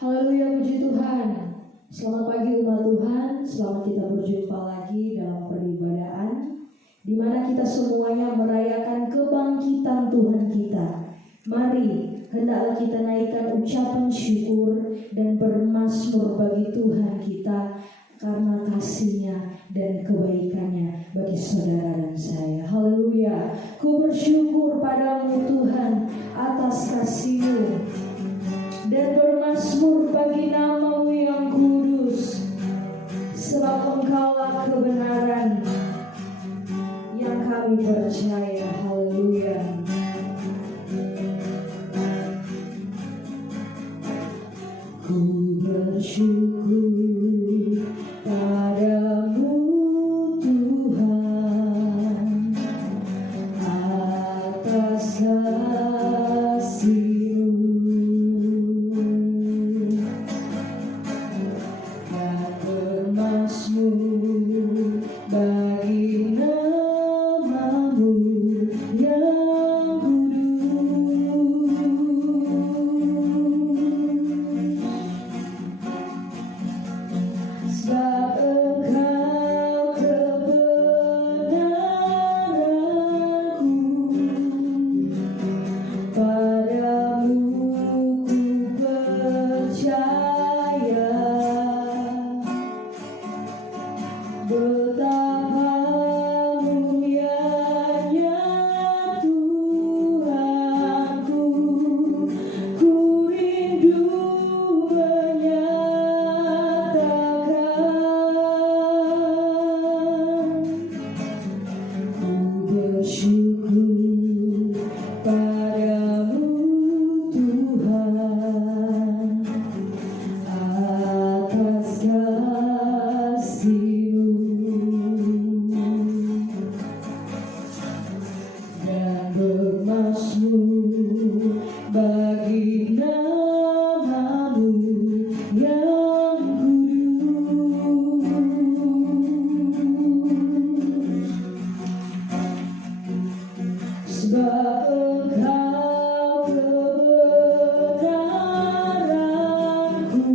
Haleluya, puji Tuhan. Selamat pagi umat Tuhan. Selamat kita berjumpa lagi dalam peribadahan, di mana kita semuanya merayakan kebangkitan Tuhan kita. Mari, hendaklah kita naikkan ucapan syukur dan bermazmur bagi Tuhan kita karena kasih-Nya dan kebaikan-Nya bagi saudara dan saya. Haleluya. Ku bersyukur padamu Tuhan atas kasih-Mu dan bermazmur bagi nama-Mu yang kudus, sebab Engkaulah kebenaran yang kami percaya. Haleluya. Ku bersyukur padamu Tuhan atas kasih-Mu dan bermazmur bagi nama-Mu yang kudus. Sebab Engkau kebenaranku, padamu ku percaya. Betapa mulianya Tuhanku, ku rindu menyatakan. Ku bersyukur padamu Tuhan atas kasih-Mu dan bermazmur bagi nama-Mu yang kudus. Sebab Engkau kebenaranku,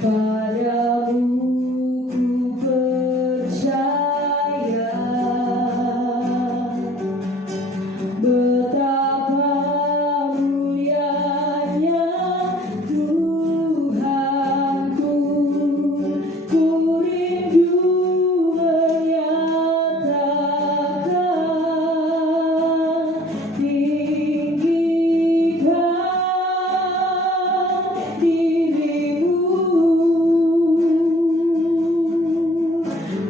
padamu ku percaya. Betapa mulianya Tuhanku, ku rindu menyatakan. Tinggikan diri-Mu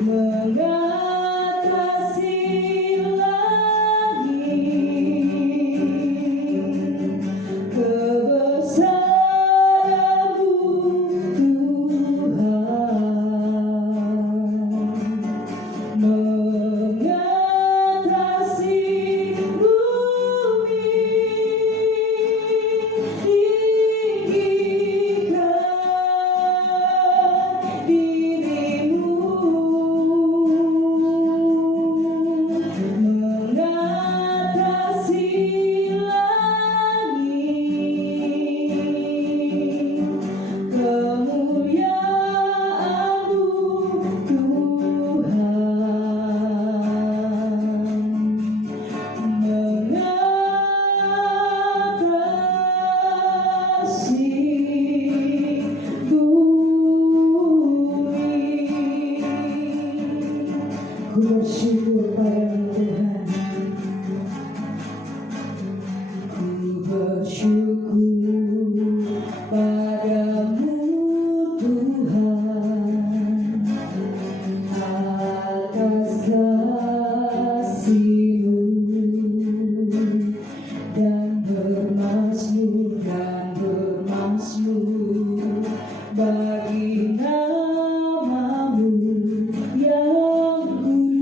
mengatasi langit, kebesaran-Mu Tuhan mengatasi bumi. Tinggikan diri-Mu mengatasi langit, kemuliaan-Mu Tuhan mengatasi bumi. Ku bersyukur padamu Tuhan. Ku bersyukur padamu Tuhan atas kasih-Mu dan bermazmur bagi nama-Mu yang kudus.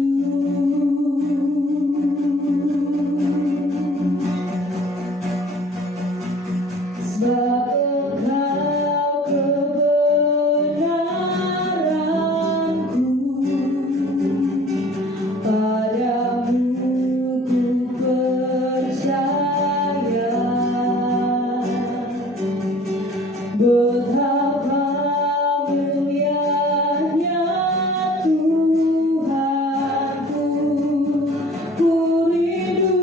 Sebab Engkau kebenaranku, padamu ku percaya. Betapa mulianya Tuhanku, ku rindu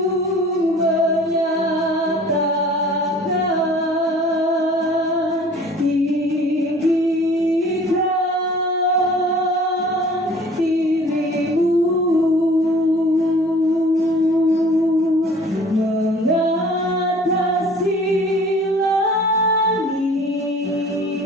menyatakan, tinggikan dirimu mengatasi langit.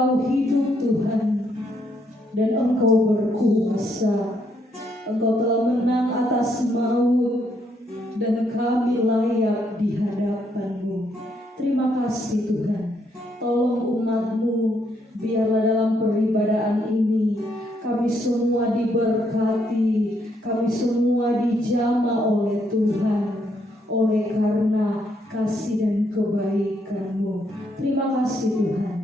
Engkau hidup Tuhan, dan Engkau berkuasa. Engkau telah menang atas maut, dan kami layak di hadapan-Mu. Terima kasih Tuhan. Tolong umat-Mu, biarlah dalam peribadaan ini kami semua diberkati, kami semua dijamah oleh Tuhan, oleh karena kasih dan kebaikan-Mu. Terima kasih Tuhan.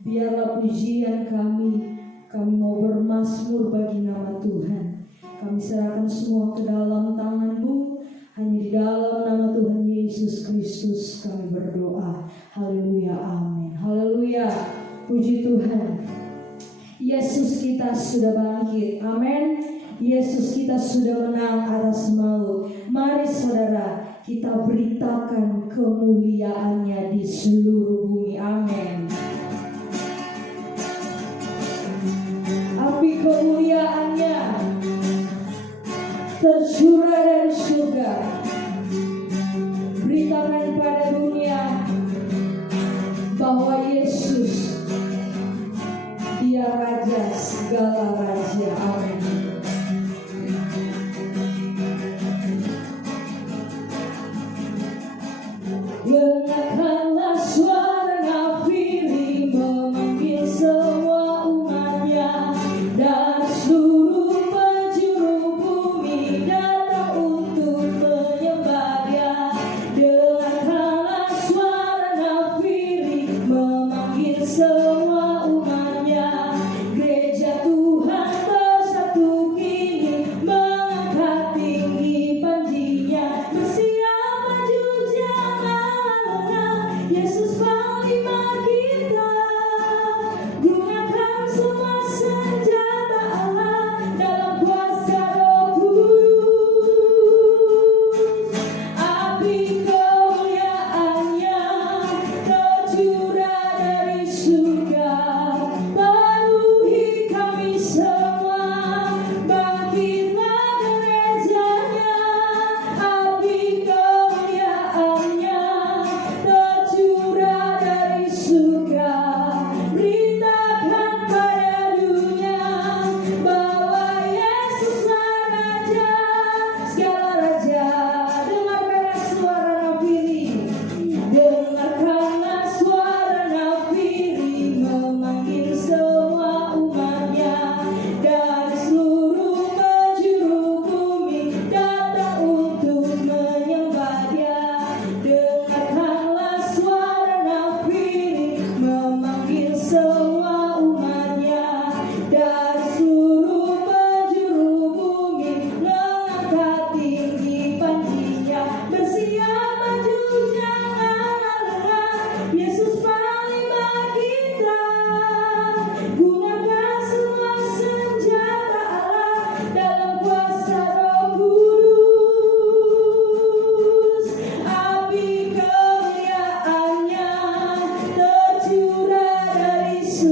Biarlah pujian kami mau bermazmur bagi nama Tuhan. Kami serahkan semua ke dalam tangan-Mu. Hanya di dalam nama Tuhan Yesus Kristus kami berdoa. Haleluya, amin. Haleluya, puji Tuhan. Yesus kita sudah bangkit, amin. Yesus kita sudah menang atas maut. Mari saudara, kita beritakan kemuliaannya di seluruh bumi, amin. Api kemuliaannya tercurah dari surga. Beritakan pada dunia bahwa Yesus, Dia Raja segala raja, amin. Dengarkanlah suara nafiri memanggil semua umatnya dari seluruh penjuru bumi datang untuk menyembah Dia. Dengarkanlah suara nafiri memanggil semua umatnya. Gereja Tuhan bersatu kini mengangkat tinggi panjinya. Bersiap maju jangan lengah, Yesus panglima kita. Gunakan semua senjata Allah dalam kuasa Roh Kudus. Api kemuliaannya tercurah dari surga, penuhi kami semua. Bangkitlah gerejanya. Api kemuliaannya tercurah dari surga. Beritakan pada dunia bahwa Yesuslah Raja segala raja. Dengarkanlah suara nafiri, dengarkanlah suara nafiri memanggil semua umatnya dari seluruh penjuru bumi datang untuk menyembah Dia. Dengarkanlah suara nafiri memanggil semua umatnya dari seluruh penjuru bumi mengangkat tinggi panjinya. Bersiap maju jangan lengah, Yesus panglima kita. Gunakan semua senjata Allah dalam kuasa Roh Kudus. Api kemuliaannya tercurah dari surga,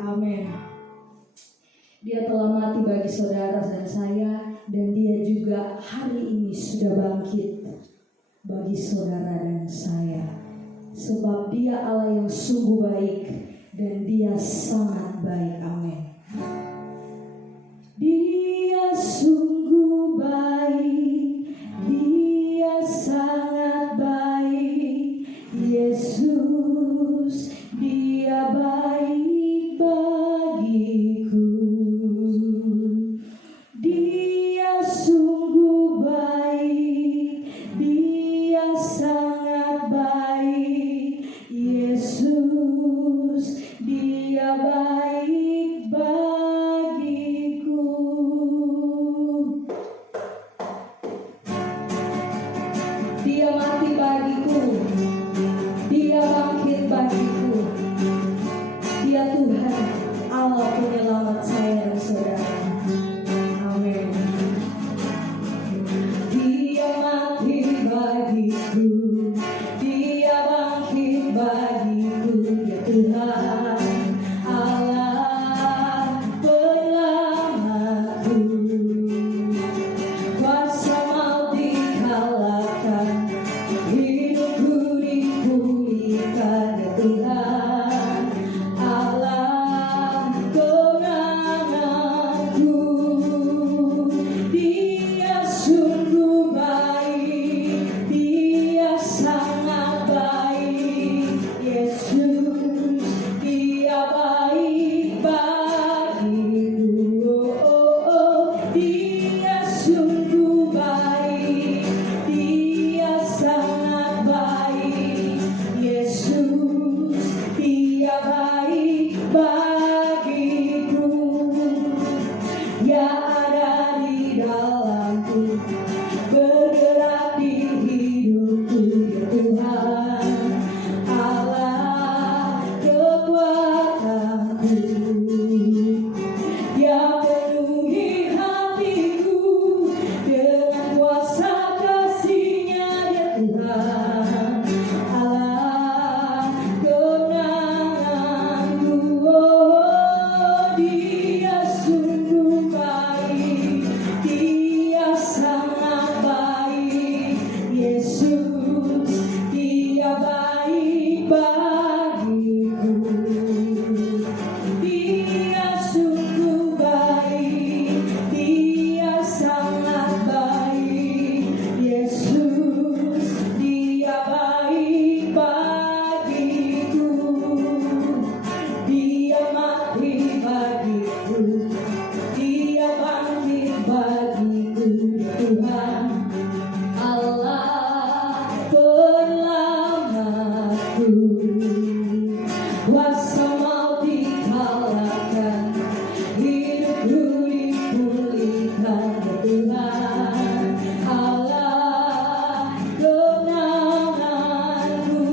Amin. Dia telah mati bagi saudara dan saya, dan dia juga hari ini sudah bangkit bagi saudara dan saya. Sebab dia Allah yang sungguh baik, dan dia sangat baik. Amin. Dia sungguh baik, dia sangat baik. Yesus, dia baik bagiku. Dia sungguh baik, dia sangat baik. Yesus, dia baik bagiku. Dia mati bagiku, dia bangkit bagiku. Dia Tuhan, Allah penyelamat saya dan saudara. Amin. Dia mati bagiku, dia bangkit bagiku. Dia Tuhan, Allah penyelamatku. Kuasa maut dikalahkan, hidupku dipulihkan. Dia Tuhan, Allah kemenanganku. Dia sungguh baik, dia sangat baik. Yesus, dia baik bagiku. Dia sungguh baik, dia sangat baik. Yesus, dia baik bagiku. Ya ada di dalamku, bergerak di hidupku. Ya Tuhan, Allah kekuatanku. Dia penuhi hatiku dengan kuasa kasih-Nya. Dia Tuhan, Allah kemenanganku. Dia sungguh baik, dia sangat baik. Yesus, dia baik bagiku. Dia sungguh baik, dia sangat baik. Yesus, dia baik bagiku. Dia mati bagiku, dia bangkit bagiku. Tuhan, Allah penyelamatku. Kuasa maut dikalahkan, hidupku dipulihkan. Tuhan, Allah kemenanganku.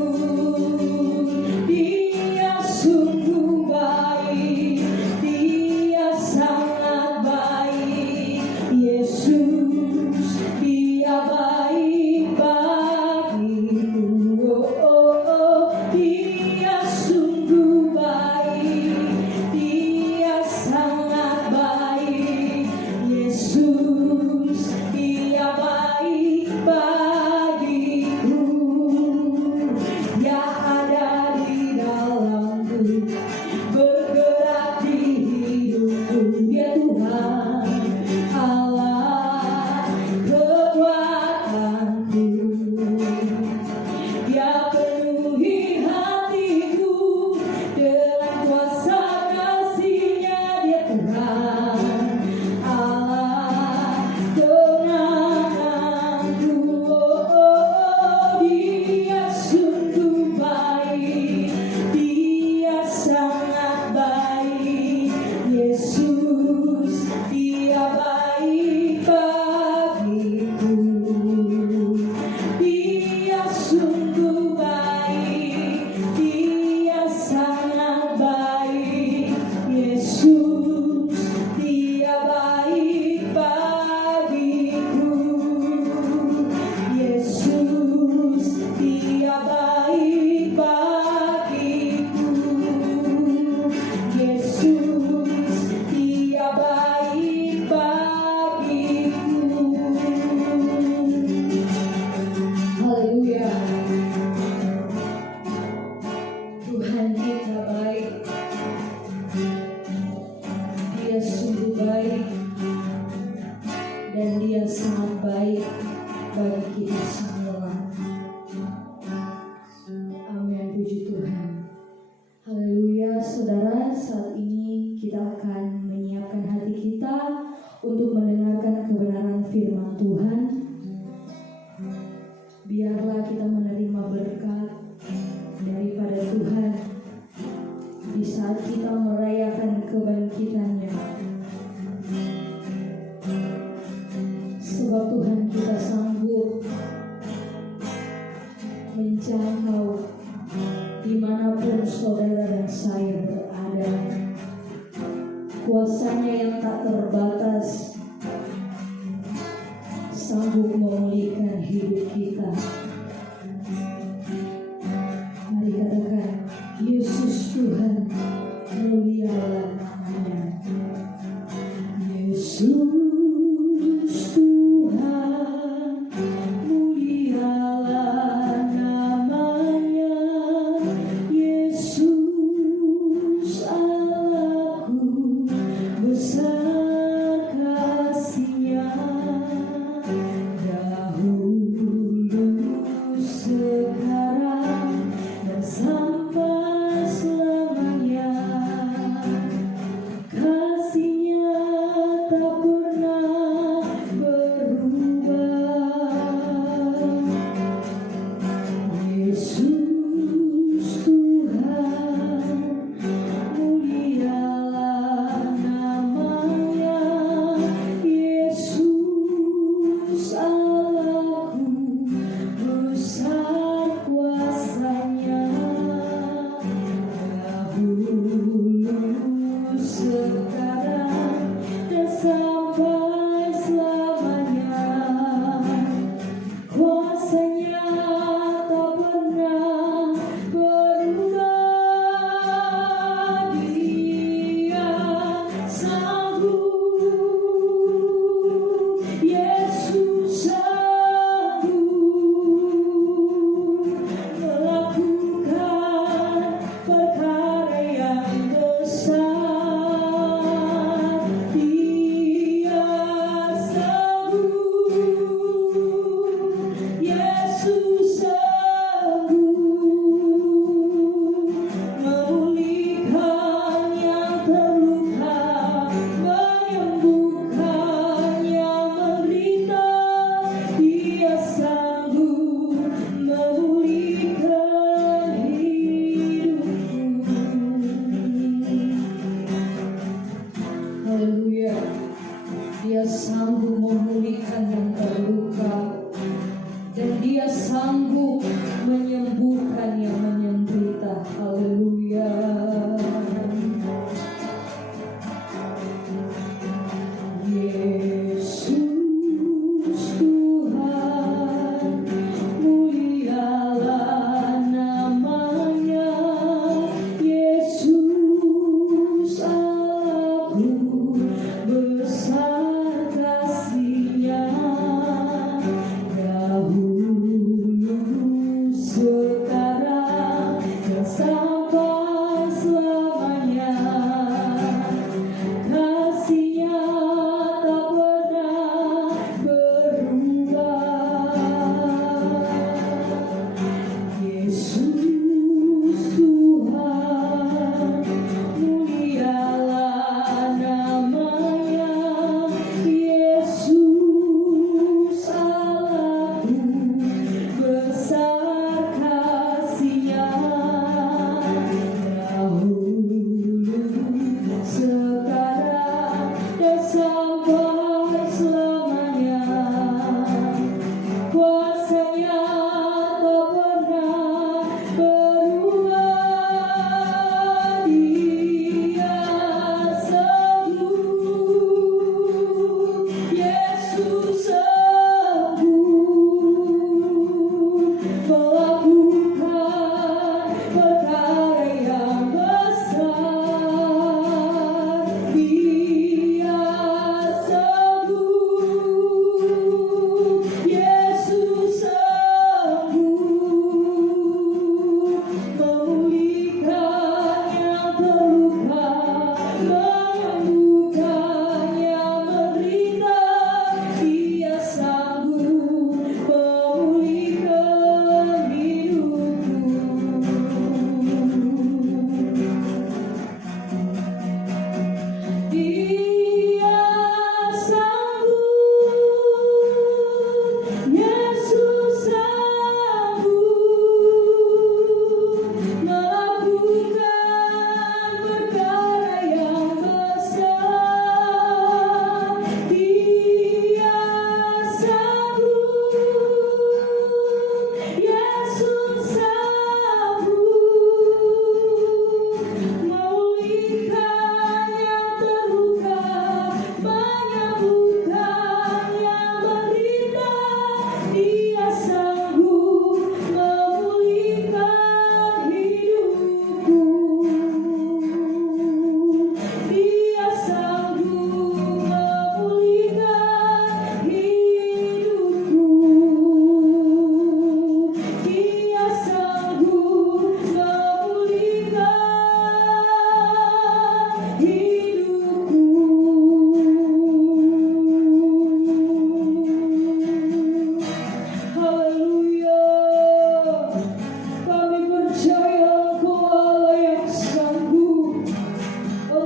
Dia sungguh baik, dia sangat baik. Yesus, dia baik bagiku. Dia sungguh baik, dia sangat baik. Yesus, dia baik bagiku. Ya ada di dalamku, bergerak di hidupku. Dia Tuhan, Allah kekuatanku. Dia penuhi hatiku dengan kuasa kasih-Nya. Dia Tuhan, Allah kemenanganku. Dia sungguh baik, dia sangat baik. Yesus, dia kita akan menyiapkan hati kita untuk mendengarkan kebenaran firman Tuhan. Biarlah kita menerima berkat daripada Tuhan di saat kita merayakan kebangkitannya. Sebab Tuhan kita sanggup menjangkau dimanapun saudara dan saya berada. Kuasanya yang tak terbatas sanggup memulihkan hidup kita. Mari katakan, Yesus Tuhan, mulialah namanya. Yesus Tuhan, mulialah namanya. Yesus Allahku, besar kasih-Nya. Dahulu, sekarang, dan sampai selamanya. Kasih-Nya tak pernah berubah. Yesus Tuhan, mulialah namanya. Yesus Allahku, besar kuasa-Nya. Dahulu, sekarang, dan sampai selamanya. Kuasa-Nya tak pernah berubah. Dia sanggup, Yesus sanggup melakukan perkara yang besar. Dia sanggup, Yesus sanggup memulihkan yang terluka, menyembuhkan yang menderita. Dia sanggup memulihkan hidupku. Haleluya. Dia sanggup memulihkan yang terluka, dan Dia sanggup menyembuhkan yang menderita. Haleluya. Yesus Tuhan, mulialah namanya. Yesus Allahku, besar kasih-Nya. Dahulu,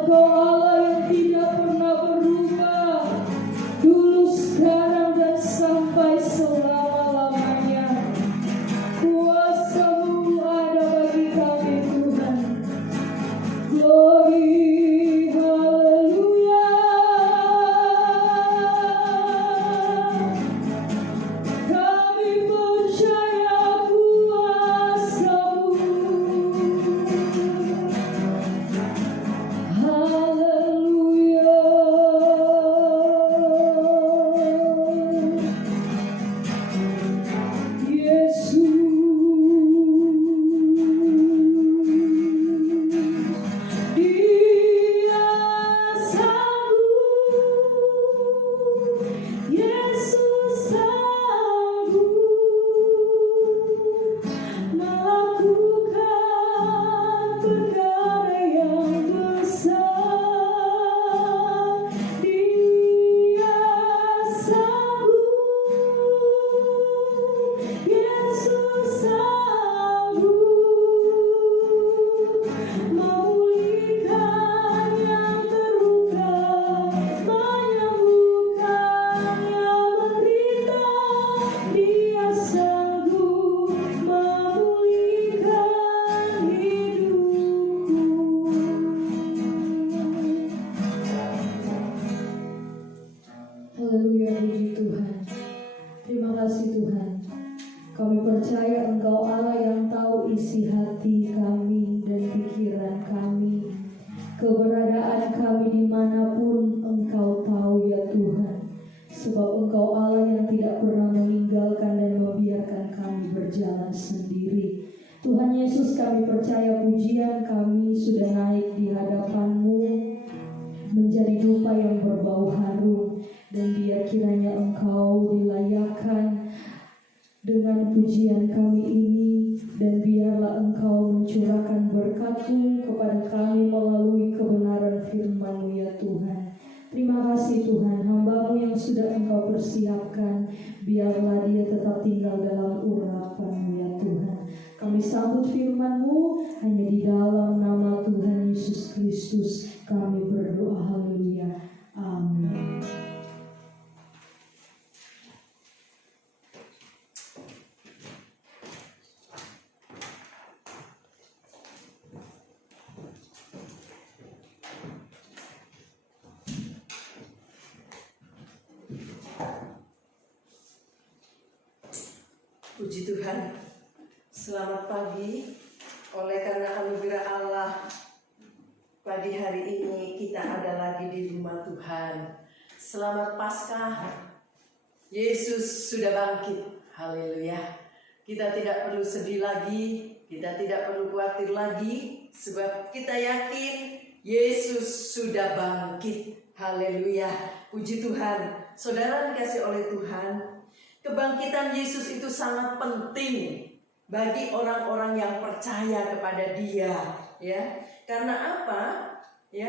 Engkau Allah yang tidak pernah berubah, dulu, sekarang, dan sampai selama-lamanya. Kuasa-Mu ada bagi kami Tuhan. Glory, haleluya. Kami percaya kuasa-Mu. Haleluya. Yesus, Dia sanggup, Yesus sanggup melakukan perkara yang besar. Dia sanggup, Yesus sanggup memulihkan yang terluka, menyembuhkan yang menderita. Dia sanggup memulihkan hidupku. Haleluya, puji Tuhan. Terima kasih Tuhan. Kami percaya Engkau Allah yang tahu isi hati kami dan pikiran kami. Keberadaan kami dimanapun Engkau tahu ya Tuhan. Sebab Engkau Allah yang tidak pernah meninggalkan dan membiarkan kami berjalan sendiri. Tuhan Yesus, kami percaya pujian kami sudah naik di hadapan-Mu menjadi dupa yang berbau harum. Dan biar kiranya Engkau dilayakkan dengan pujian kami ini, dan biarlah Engkau mencurahkan berkat-Mu kepada kami melalui kebenaran firman-Mu ya Tuhan. Terima kasih Tuhan, hamba-Mu yang sudah Engkau persiapkan, biarlah dia tetap tinggal dalam urapan-Mu ya Tuhan. Kami sambut firman-Mu hanya di dalam nama Tuhan Yesus Kristus kami berdoa, haleluya, amin. Puji Tuhan, selamat pagi. Oleh karena anugerah Allah, pagi hari ini kita ada lagi di rumah Tuhan. Selamat Paskah, Yesus sudah bangkit. Haleluya. Kita tidak perlu sedih lagi, kita tidak perlu khawatir lagi, sebab kita yakin Yesus sudah bangkit. Haleluya. Puji Tuhan. Saudara dikasih oleh Tuhan, kebangkitan Yesus itu sangat penting bagi orang-orang yang percaya kepada Dia, ya. Karena apa? Ya,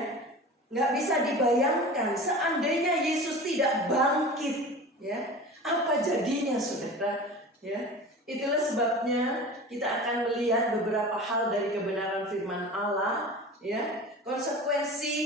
nggak bisa dibayangkan seandainya Yesus tidak bangkit, ya. Apa jadinya, saudara? Ya, itulah sebabnya kita akan melihat beberapa hal dari kebenaran firman Allah, ya. Konsekuensi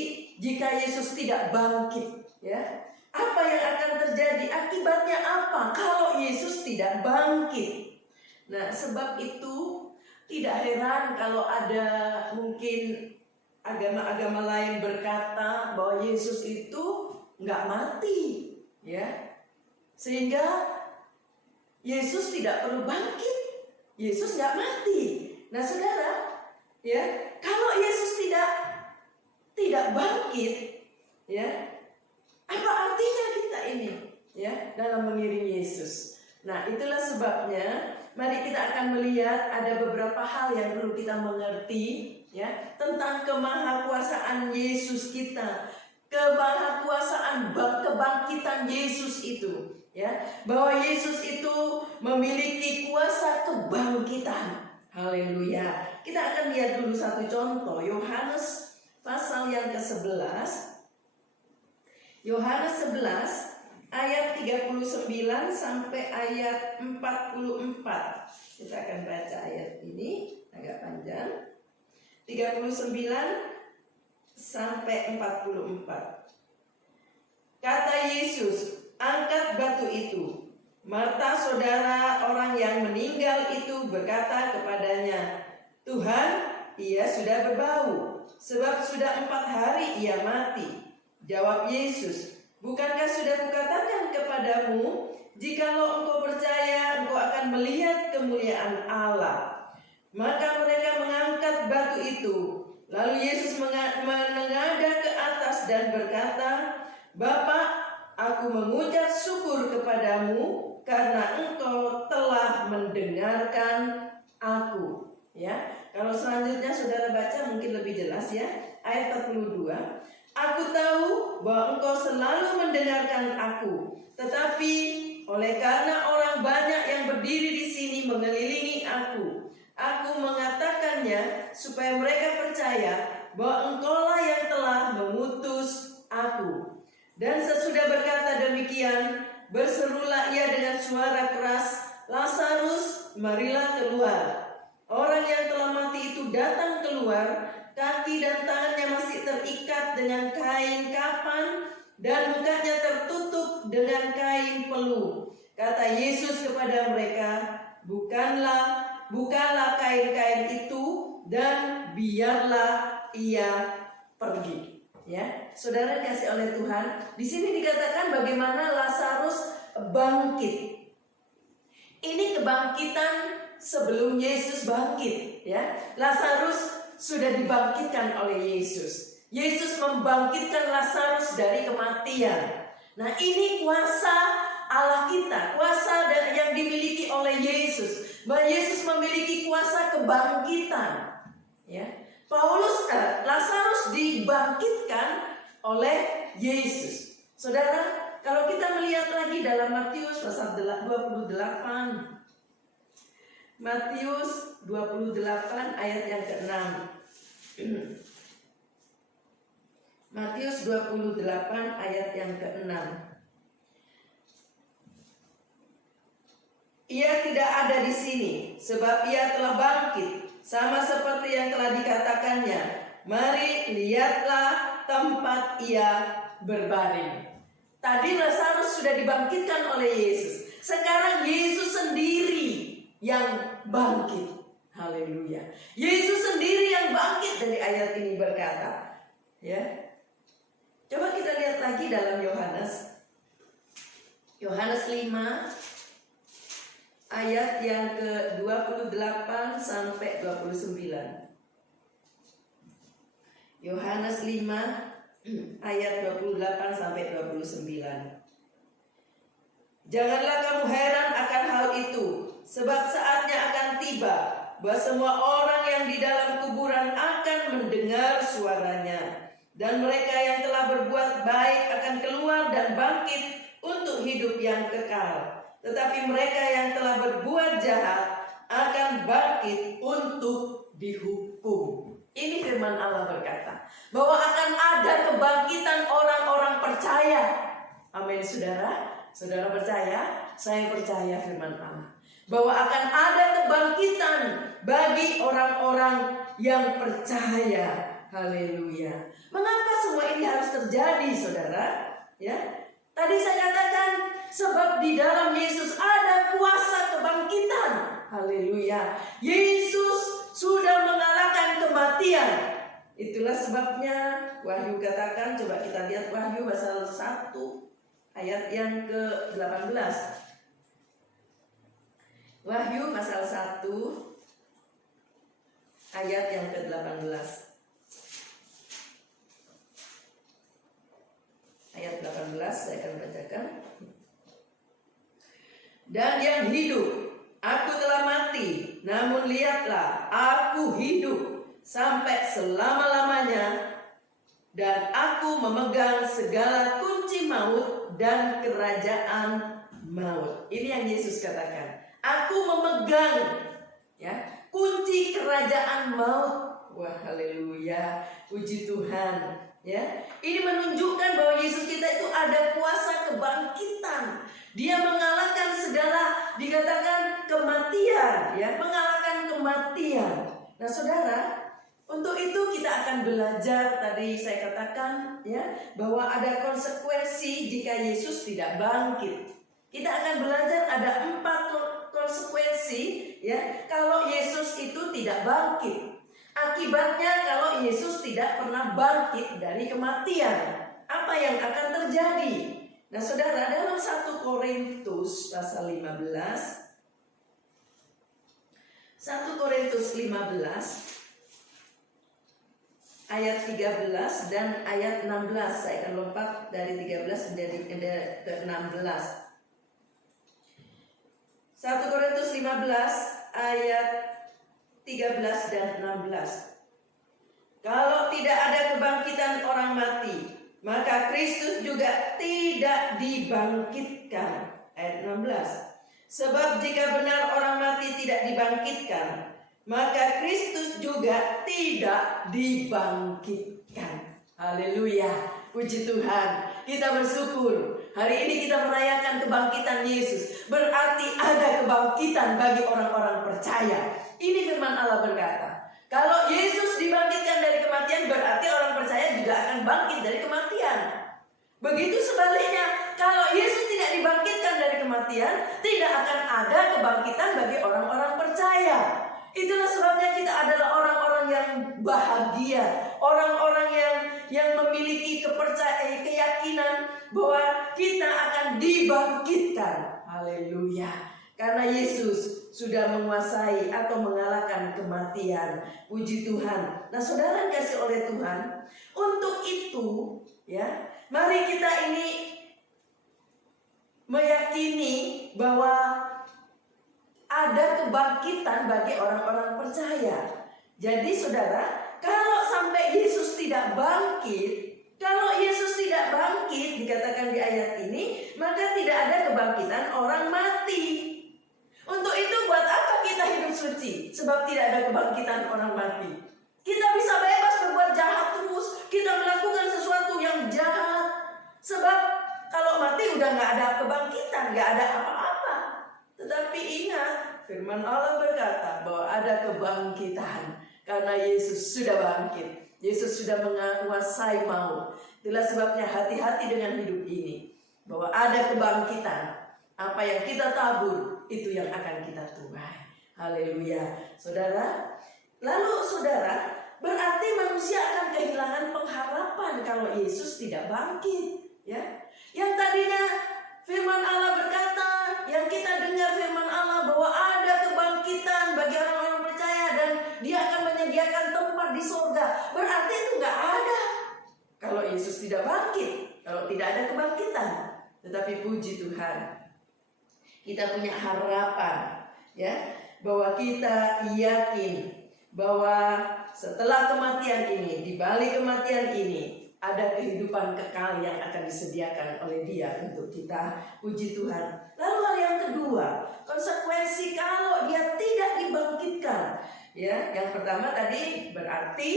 jika Yesus tidak bangkit, ya. Apa yang akan terjadi? Akibatnya apa kalau Yesus tidak bangkit? Nah, sebab itu tidak heran kalau ada mungkin agama-agama lain berkata bahwa Yesus itu nggak mati, ya. Sehingga Yesus tidak perlu bangkit. Yesus nggak mati. Nah, saudara, ya, kalau Yesus tidak bangkit, ya, apa artinya kita ini, ya, dalam mengiring Yesus? Nah, itulah sebabnya mari kita akan melihat ada beberapa hal yang perlu kita mengerti, ya, tentang kemahakuasaan Yesus kita, kemahakuasaan kebangkitan Yesus itu, ya, bahwa Yesus itu memiliki kuasa kebangkitan. Haleluya. Kita akan lihat dulu satu contoh, Yohanes pasal yang ke-11. Yohanes 11 ayat 39 sampai ayat 44. Kita akan baca ayat ini, agak panjang. 39 sampai 44. Kata Yesus, "Angkat batu itu." Marta, saudara orang yang meninggal itu, berkata kepadanya, "Tuhan, ia sudah berbau, sebab sudah 4 hari ia mati." Jawab Yesus, "Bukankah sudah kukatakan kepadamu, jikalau engkau percaya, engkau akan melihat kemuliaan Allah?" Maka mereka mengangkat batu itu. Lalu Yesus menengadah ke atas dan berkata, "Bapa, aku mengucap syukur kepadamu karena engkau telah mendengarkan aku." Ya, kalau selanjutnya saudara baca mungkin lebih jelas ya. Ayat 42. "Aku tahu bahwa engkau selalu mendengarkan aku, tetapi oleh karena orang banyak yang berdiri di sini mengelilingi aku, aku mengatakannya supaya mereka percaya bahwa engkaulah yang telah mengutus aku." Dan sesudah berkata demikian, berserulah ia dengan suara keras, "Lazarus, marilah keluar." Orang yang telah mati itu datang keluar, kaki dan tangannya masih terikat dengan kain kapan, dan mukanya tertutup dengan kain peluh. Kata Yesus kepada mereka, "Bukalah kain-kain itu dan biarlah ia pergi." Ya, saudara kasih oleh Tuhan, di sini dikatakan bagaimana Lazarus bangkit. Ini kebangkitan sebelum Yesus bangkit, ya. Lazarus sudah dibangkitkan oleh Yesus. Yesus membangkitkan Lazarus dari kematian. Nah, ini kuasa Allah kita, kuasa yang dimiliki oleh Yesus. Bahwa Yesus memiliki kuasa kebangkitan, ya. Lazarus dibangkitkan oleh Yesus. Saudara, kalau kita melihat lagi dalam Matius pasal 28, Matius 28 ayat yang ke-6. Matius 28 ayat yang ke-6. "Ia tidak ada di sini, sebab ia telah bangkit, sama seperti yang telah dikatakannya. Mari lihatlah tempat ia berbaring." Tadi Lazarus sudah dibangkitkan oleh Yesus. Sekarang Yesus sendiri yang bangkit. Haleluya. Yesus sendiri yang bangkit dari ayat ini berkata, ya. Coba kita lihat lagi dalam Yohanes 5 ayat yang ke-28 sampai 29. Yohanes 5 ayat 28 sampai 29. "Janganlah kamu heran akan hal itu, sebab saatnya akan tiba bahwa semua orang yang di dalam kuburan akan mendengar suaranya, dan mereka yang telah berbuat baik akan keluar dan bangkit untuk hidup yang kekal. Tetapi mereka yang telah berbuat jahat akan bangkit untuk dihukum." Ini firman Allah berkata bahwa akan ada kebangkitan orang-orang percaya. Amin, saudara. Saudara percaya? Saya percaya firman Allah bahwa akan ada kebangkitan bagi orang-orang yang percaya. Haleluya. Mengapa semua ini harus terjadi, saudara? Ya, tadi saya katakan sebab di dalam Yesus ada kuasa kebangkitan. Haleluya. Yesus sudah mengalahkan kematian. Itulah sebabnya Wahyu katakan, coba kita lihat Wahyu pasal 1 ayat yang ke-18. Wahyu pasal 1 ayat yang ke-18. Ayat 18 saya akan bacakan. "Dan yang hidup, aku telah mati, namun lihatlah, aku hidup sampai selama-lamanya, dan aku memegang segala kunci maut dan kerajaan maut." Ini yang Yesus katakan. Aku memegang, ya, kunci kerajaan maut. Wah, haleluya. Puji Tuhan. Ya, ini menunjukkan bahwa Yesus kita itu ada kuasa kebangkitan. Dia mengalahkan segala, dikatakan kematian, ya, mengalahkan kematian. Nah, saudara, Untuk itu kita akan belajar, tadi saya katakan ya, bahwa ada konsekuensi jika Yesus tidak bangkit. Kita akan belajar ada 4 konsekuensi ya kalau Yesus itu tidak bangkit. Akibatnya kalau Yesus tidak pernah bangkit dari kematian, apa yang akan terjadi? Nah saudara, dalam 1 Korintus pasal 15, 1 Korintus 15 ayat 13 dan ayat 16. Saya akan lompat dari 13 menjadi ke 16. 1 Korintus 15 ayat 13 dan 16. Kalau tidak ada kebangkitan orang mati, maka Kristus juga tidak dibangkitkan. Ayat 16. Sebab jika benar orang mati tidak dibangkitkan, maka Kristus juga tidak dibangkitkan. Haleluya, puji Tuhan. Kita bersyukur hari ini kita merayakan kebangkitan Yesus. Berarti ada kebangkitan bagi orang-orang percaya. Ini firman Allah berkata, kalau Yesus dibangkitkan dari kematian, berarti orang percaya juga akan bangkit dari kematian. Begitu sebaliknya, kalau Yesus tidak dibangkitkan dari kematian, tidak akan ada kebangkitan bagi orang-orang percaya. Itulah sebabnya kita adalah orang-orang yang bahagia, orang-orang yang memiliki keyakinan bahwa kita akan dibangkitkan. Haleluya. Karena Yesus sudah menguasai atau mengalahkan kematian. Puji Tuhan. Nah, saudara dikasih oleh Tuhan, untuk itu ya, mari kita ini meyakini bahwa ada kebangkitan bagi orang-orang percaya. Jadi saudara, kalau sampai Yesus tidak bangkit, kalau Yesus tidak bangkit dikatakan di ayat ini, maka tidak ada kebangkitan orang mati. Untuk itu buat apa kita hidup suci? Sebab tidak ada kebangkitan orang mati. Kita bisa bebas berbuat jahat terus, kita melakukan sesuatu yang jahat. Sebab kalau mati udah gak ada kebangkitan, gak ada apa-apa. Tetapi ingat, firman Allah berkata bahwa ada kebangkitan karena Yesus sudah bangkit. Yesus sudah menguasai maut. Itulah sebabnya hati-hati dengan hidup ini, bahwa ada kebangkitan. Apa yang kita tabur, itu yang akan kita tuai. Haleluya. Saudara, lalu saudara, berarti manusia akan kehilangan pengharapan kalau Yesus tidak bangkit. Ya, yang tadinya firman Allah berkata, yang kita dengar firman Allah bahwa ada kebangkitan bagi orang-orang percaya dan Dia akan menyediakan tempat di surga. Berarti itu nggak ada kalau Yesus tidak bangkit, kalau tidak ada kebangkitan. Tetapi puji Tuhan, kita punya harapan, ya, bahwa kita yakin bahwa setelah kematian ini, di balik kematian ini, ada kehidupan kekal yang akan disediakan oleh Dia untuk kita. Puji Tuhan. Lalu hal yang kedua, konsekuensi kalau Dia tidak dibangkitkan. Ya, yang pertama tadi berarti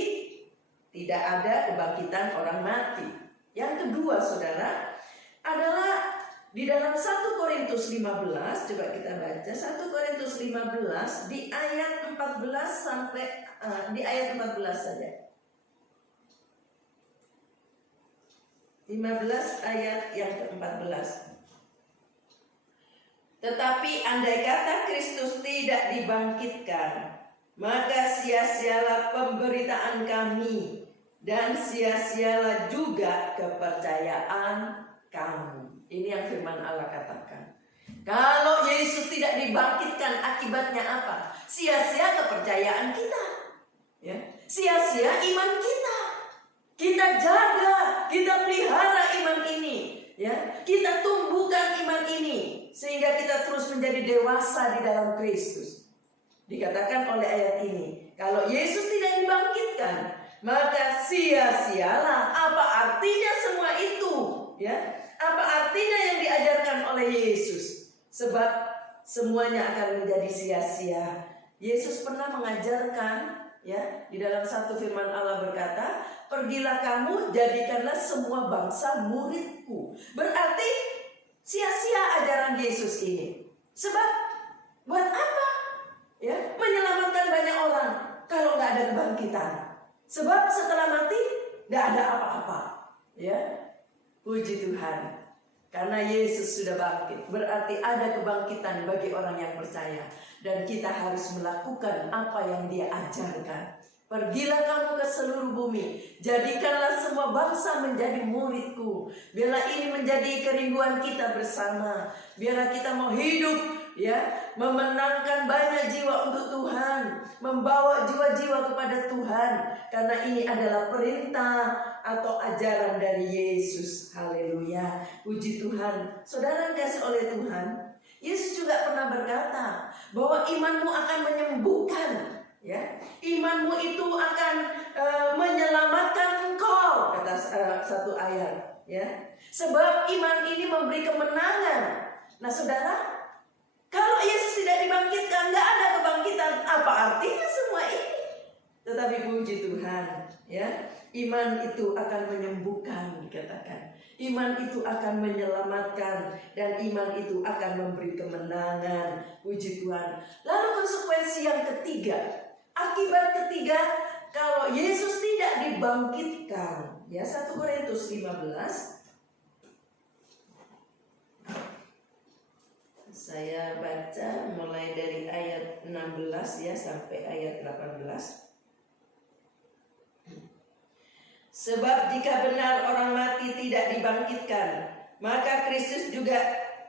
tidak ada kebangkitan orang mati. Yang kedua, saudara, adalah di dalam 1 Korintus 15, coba kita baca 1 Korintus 15 di ayat 14 sampai di ayat 14 saja. 15 ayat yang ke-14. Tetapi andai kata Kristus tidak dibangkitkan, maka sia-sialah pemberitaan kami dan sia-sialah juga kepercayaan kamu. Ini yang firman Allah katakan. Kalau Yesus tidak dibangkitkan, akibatnya apa? Sia-sia kepercayaan kita, ya. Sia-sia iman kita. Kita jaga, kita pelihara iman ini, ya. Kita tumbuhkan iman ini sehingga kita terus menjadi dewasa di dalam Kristus. Dikatakan oleh ayat ini, kalau Yesus tidak dibangkitkan, maka sia-sialah. Apa artinya semua itu, ya? Apa artinya yang diajarkan oleh Yesus? Sebab semuanya akan menjadi sia-sia. Yesus pernah mengajarkan, ya, di dalam satu firman Allah berkata, pergilah kamu, jadikanlah semua bangsa muridku. Berarti sia-sia ajaran Yesus ini. Sebab buat apa? Ya, menyelamatkan banyak orang kalau nggak ada kebangkitan. Sebab setelah mati tidak ada apa-apa. Ya, puji Tuhan. Karena Yesus sudah bangkit, berarti ada kebangkitan bagi orang yang percaya. Dan kita harus melakukan apa yang Dia ajarkan. Pergilah kamu ke seluruh bumi, jadikanlah semua bangsa menjadi muridku. Biarlah ini menjadi kerinduan kita bersama. Biarlah kita mau hidup, ya, memenangkan banyak jiwa untuk Tuhan, membawa jiwa-jiwa kepada Tuhan. Karena ini adalah perintah atau ajaran dari Yesus. Haleluya, puji Tuhan. Saudara dikasih oleh Tuhan, Yesus juga pernah berkata bahwa imanmu akan menyembuhkan, ya, imanmu itu akan menyelamatkan engkau, kata satu ayat, ya. Sebab iman ini memberi kemenangan. Nah, saudara, kalau Yesus tidak dibangkitkan, nggak ada kebangkitan. Apa artinya semua ini? Tetapi puji Tuhan, ya, iman itu akan menyembuhkan, dikatakan. Iman itu akan menyelamatkan, dan iman itu akan memberi kemenangan. Puji Tuhan. Lalu konsekuensi yang ketiga, akibat ketiga, kalau Yesus tidak dibangkitkan, ya, 1 Korintus 15. Saya baca mulai dari ayat 16 ya sampai ayat 18. Sebab jika benar orang mati tidak dibangkitkan, maka Kristus juga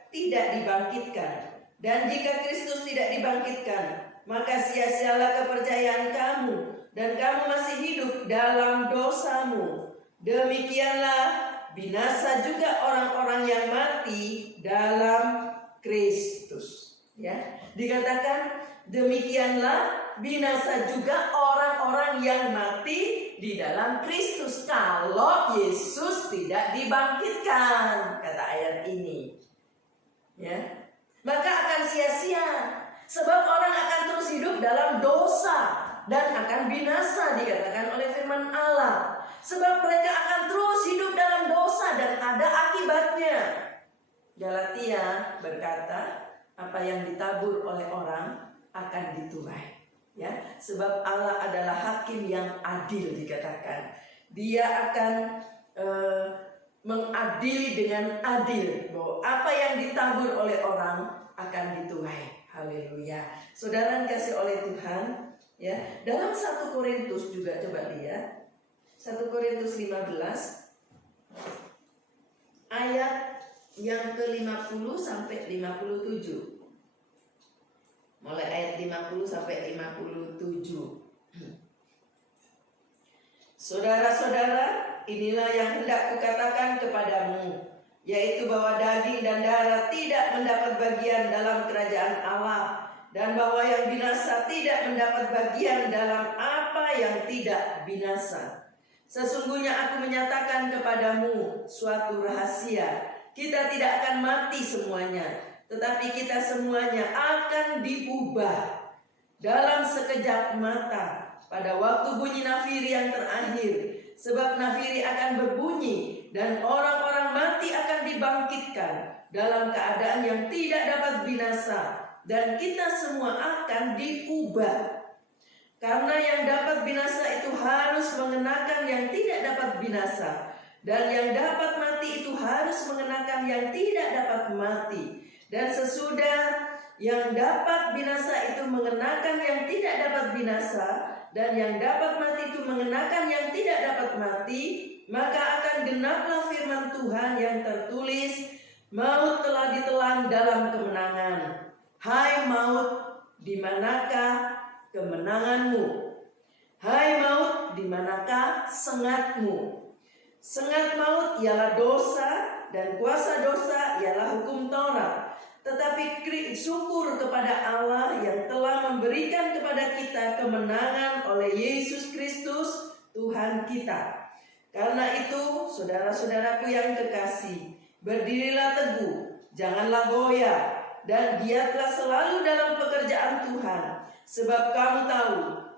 tidak dibangkitkan. Dan jika Kristus tidak dibangkitkan, maka sia-sialah kepercayaan kamu, dan kamu masih hidup dalam dosamu. Demikianlah binasa juga orang-orang yang mati dalam Kristus. Ya, dikatakan demikianlah binasa juga orang-orang yang mati di dalam Kristus kalau Yesus tidak dibangkitkan, kata ayat ini. Ya, maka akan sia-sia. Sebab orang akan terus hidup dalam dosa dan akan binasa, dikatakan oleh firman Allah. Sebab mereka akan terus hidup dalam dosa dan ada akibatnya. Galatia berkata, apa yang ditabur oleh orang akan dituai. Ya, sebab Allah adalah hakim yang adil, dikatakan. Dia akan mengadili dengan adil, bahwa apa yang ditabur oleh orang akan dituai. Haleluya. Saudara dikasih oleh Tuhan, ya. Dalam 1 Korintus juga coba lihat. 1 Korintus 15 ayat yang ke-50 sampai 57. Mulai ayat 50 sampai 57. Saudara-saudara, inilah yang hendak kukatakan kepadamu, yaitu bahwa daging dan darah tidak mendapat bagian dalam kerajaan Allah, dan bahwa yang binasa tidak mendapat bagian dalam apa yang tidak binasa. Sesungguhnya aku menyatakan kepadamu suatu rahasia, kita tidak akan mati semuanya, tetapi kita semuanya akan diubah dalam sekejap mata pada waktu bunyi nafiri yang terakhir. Sebab nafiri akan berbunyi dan orang-orang mati akan dibangkitkan dalam keadaan yang tidak dapat binasa, dan kita semua akan diubah. Karena yang dapat binasa itu harus mengenakan yang tidak dapat binasa, dan yang dapat mati itu harus mengenakan yang tidak dapat mati. Dan sesudah yang dapat binasa itu mengenakan yang tidak dapat binasa, dan yang dapat mati itu mengenakan yang tidak dapat mati, maka akan genaplah firman Tuhan yang tertulis, maut telah ditelan dalam kemenangan. Hai maut, di manakah kemenanganmu? Hai maut, di manakah sengatmu? Sengat maut ialah dosa, dan kuasa dosa ialah hukum Taurat. Tetapi syukur kepada Allah yang telah memberikan kepada kita kemenangan oleh Yesus Kristus Tuhan kita. Karena itu, saudara-saudaraku yang kekasih, berdirilah teguh, janganlah goyah, dan giatlah selalu dalam pekerjaan Tuhan. Sebab kamu tahu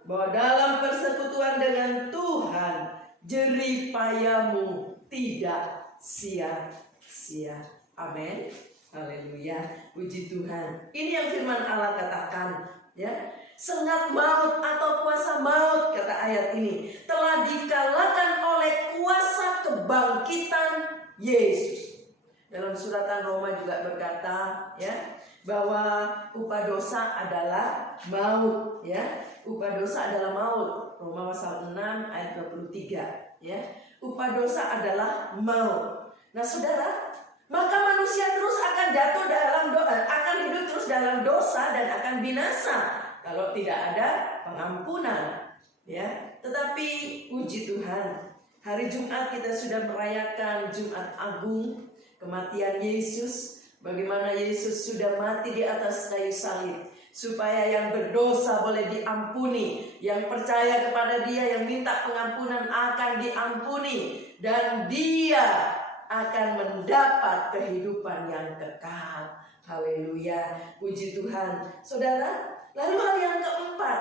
bahwa dalam persekutuan dengan Tuhan, jerih payahmu tidak sia-sia. Amin. Haleluya, puji Tuhan. Ini yang firman Allah katakan, ya. Sengat maut atau kuasa maut, kata ayat ini, telah dikalahkan oleh kuasa kebangkitan Yesus. Dalam suratan Roma juga berkata, ya, bahwa upah dosa adalah maut, ya. Upah dosa adalah maut. Roma pasal 6 ayat 23, ya. Upah dosa adalah maut. Nah, saudara, maka manusia terus akan jatuh dalam akan hidup terus dalam dosa dan akan binasa kalau tidak ada pengampunan, ya. Tetapi puji Tuhan, hari Jumat kita sudah merayakan Jumat Agung, kematian Yesus. Bagaimana Yesus sudah mati di atas kayu salib supaya yang berdosa boleh diampuni, yang percaya kepada Dia, yang minta pengampunan akan diampuni, dan dia akan mendapat kehidupan yang kekal. Haleluya, puji Tuhan. Saudara, lalu hal yang keempat,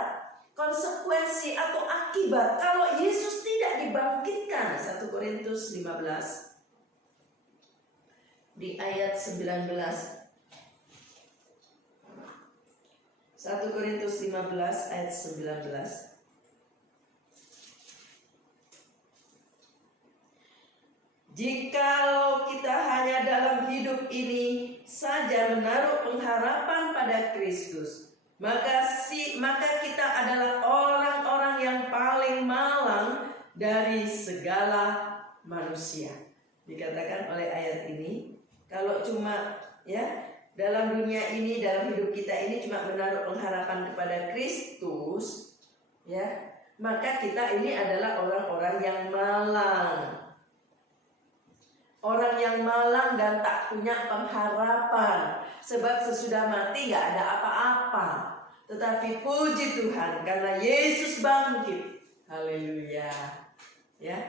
konsekuensi atau akibat kalau Yesus tidak dibangkitkan. 1 Korintus 15 di ayat 19. 1 Korintus 15 ayat 19. Jikalau kita hanya dalam hidup ini saja menaruh pengharapan pada Kristus, maka kita adalah orang-orang yang paling malang dari segala manusia. Dikatakan oleh ayat ini, kalau cuma, ya, dalam dunia ini, dalam hidup kita ini cuma menaruh pengharapan kepada Kristus, ya, maka kita ini adalah orang-orang yang malang. Orang yang malang dan tak punya pengharapan. Sebab sesudah mati gak ada apa-apa. Tetapi puji Tuhan, karena Yesus bangkit, haleluya, ya,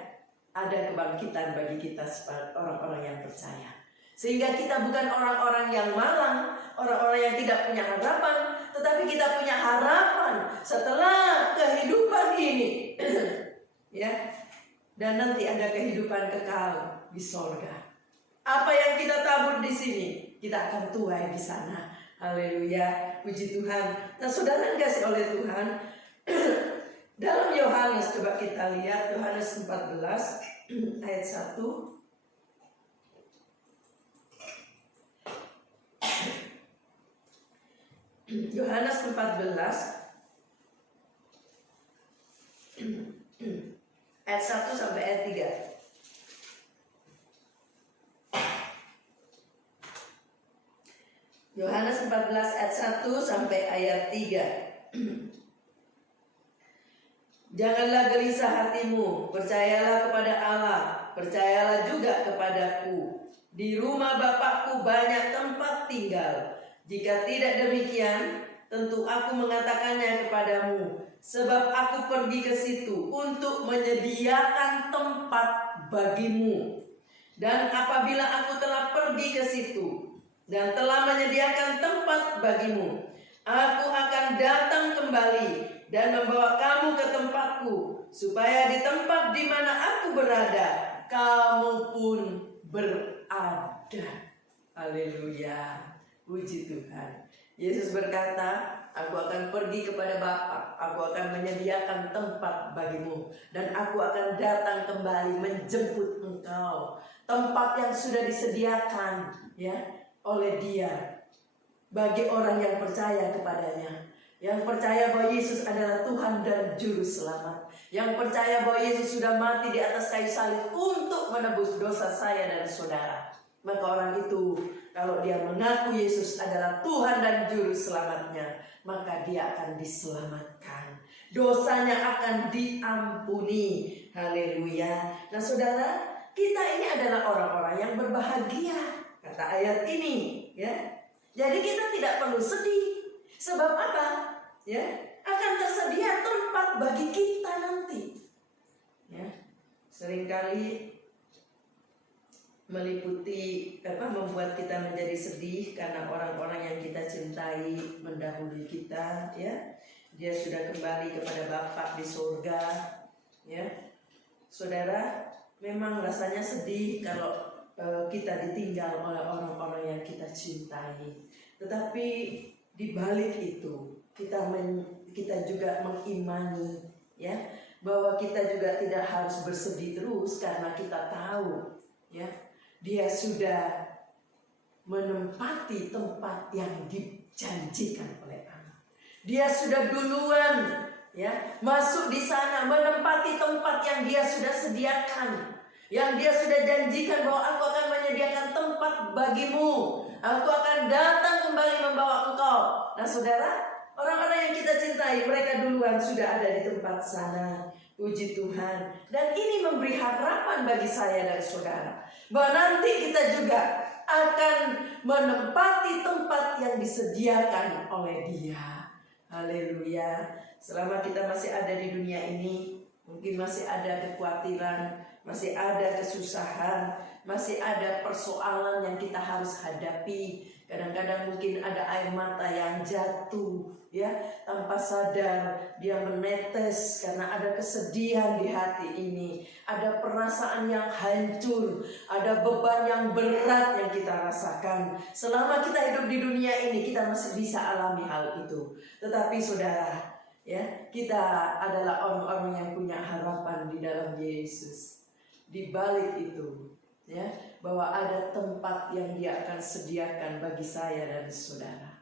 ada kebangkitan bagi kita sebagai orang-orang yang percaya. Sehingga kita bukan orang-orang yang malang, orang-orang yang tidak punya harapan, tetapi kita punya harapan setelah kehidupan ini. Ya, dan nanti ada kehidupan kekal di sorga. Apa yang kita tabur di sini, kita akan tuai di sana. Haleluya, puji Tuhan. Nah, saudara dikasih oleh Tuhan, dalam Yohanes, coba kita lihat Yohanes 14 ayat 1. Yohanes 14 ayat 1 sampai ayat 3. Yohanes 14 ayat 1 sampai ayat 3. Janganlah gelisah hatimu, percayalah kepada Allah, percayalah juga kepadaku. Di rumah Bapakku banyak tempat tinggal. Jika tidak demikian, tentu aku mengatakannya kepadamu, sebab aku pergi ke situ untuk menyediakan tempat bagimu. Dan apabila aku telah pergi ke situ dan telah menyediakan tempat bagimu, aku akan datang kembali dan membawa kamu ke tempatku, supaya di tempat di mana aku berada, kamu pun berada. Haleluya, puji Tuhan. Yesus berkata, aku akan pergi kepada Bapa, aku akan menyediakan tempat bagimu, dan aku akan datang kembali menjemput engkau. Tempat yang sudah disediakan, ya, oleh Dia bagi orang yang percaya kepadanya, yang percaya bahwa Yesus adalah Tuhan dan Juru Selamat, yang percaya bahwa Yesus sudah mati di atas kayu salib untuk menebus dosa saya dan saudara. Maka orang itu, kalau dia mengaku Yesus adalah Tuhan dan Juru Selamatnya, maka dia akan diselamatkan, dosanya akan diampuni. Haleluya. Nah, saudara, kita ini adalah orang-orang yang berbahagia, kata ayat ini, ya. Jadi kita tidak perlu sedih. Sebab apa? Ya, akan tersedia tempat bagi kita nanti. Ya, seringkali membuat kita menjadi sedih karena orang-orang yang kita cintai mendahului kita, ya. Dia sudah kembali kepada Bapa di surga, ya. Saudara, memang rasanya sedih kalau kita ditinggal oleh orang-orang yang kita cintai. Tetapi di balik itu kita juga mengimani, ya, bahwa kita juga tidak harus bersedih terus karena kita tahu, ya, Dia sudah menempati tempat yang dijanjikan oleh Allah. Dia sudah duluan, ya, masuk di sana, menempati tempat yang Dia sudah sediakan, yang Dia sudah janjikan bahwa aku akan menyediakan tempat bagimu, aku akan datang kembali membawa engkau. Nah saudara, orang-orang yang kita cintai, mereka duluan sudah ada di tempat sana. Puji Tuhan. Dan ini memberi harapan bagi saya dan saudara, bahwa nanti kita juga akan menempati tempat yang disediakan oleh Dia. Haleluya. Selama kita masih ada di dunia ini, mungkin masih ada kekhawatiran, masih ada kesusahan, masih ada persoalan yang kita harus hadapi. Kadang-kadang mungkin ada air mata yang jatuh, ya, tanpa sadar dia menetes karena ada kesedihan di hati ini, ada perasaan yang hancur, ada beban yang berat yang kita rasakan. Selama kita hidup di dunia ini, kita masih bisa alami hal itu. Tetapi saudara, ya, kita adalah orang-orang yang punya harapan di dalam Yesus. Di balik itu, ya, bahwa ada tempat yang Dia akan sediakan bagi saya dan saudara.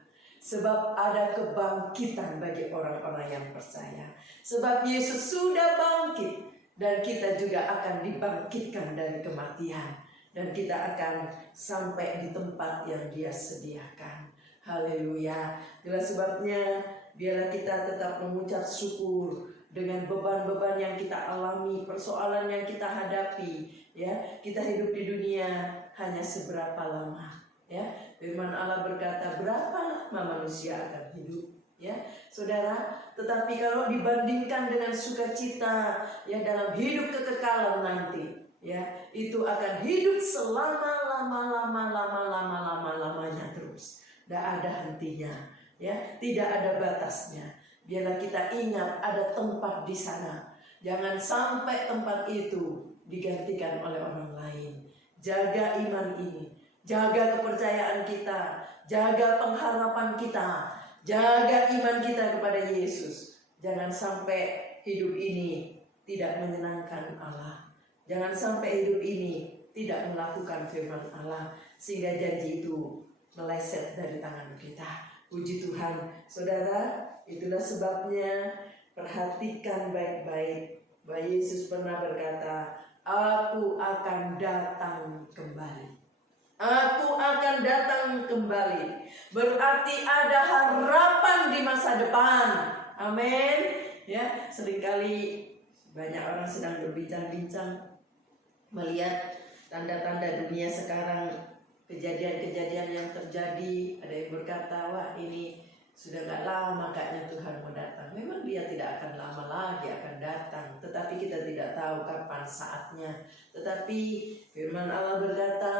Sebab ada kebangkitan bagi orang-orang yang percaya. Sebab Yesus sudah bangkit, dan kita juga akan dibangkitkan dari kematian, dan kita akan sampai di tempat yang Dia sediakan. Haleluya. Itulah sebabnya biarlah kita tetap mengucap syukur dengan beban-beban yang kita alami, persoalan yang kita hadapi. Ya, kita hidup di dunia hanya seberapa lama, ya. Firman Allah berkata, berapa lama manusia akan hidup, ya, saudara. Tetapi kalau dibandingkan dengan sukacita yang dalam hidup kekekalan nanti, ya, itu akan hidup selama-lamanya terus. Tidak ada hentinya, ya, tidak ada batasnya. Biarlah kita ingat ada tempat di sana. Jangan sampai tempat itu digantikan oleh orang lain. Jaga iman ini, jaga kepercayaan kita, jaga pengharapan kita, jaga iman kita kepada Yesus. Jangan sampai hidup ini tidak menyenangkan Allah. Jangan sampai hidup ini tidak melakukan firman Allah, sehingga janji itu meleset dari tangan kita. Puji Tuhan. Saudara, itulah sebabnya perhatikan baik-baik bahwa Yesus pernah berkata, aku akan datang kembali. Aku akan datang kembali. Berarti ada harapan di masa depan. Amin. Ya, seringkali banyak orang sedang berbincang-bincang melihat tanda-tanda dunia sekarang, kejadian-kejadian yang terjadi. Ada yang berkata, wah ini sudah gak lama kayaknya Tuhan mau datang. Memang Dia tidak akan lama lagi akan datang, tetapi kita tidak tahu kapan saatnya. Tetapi firman Allah berkata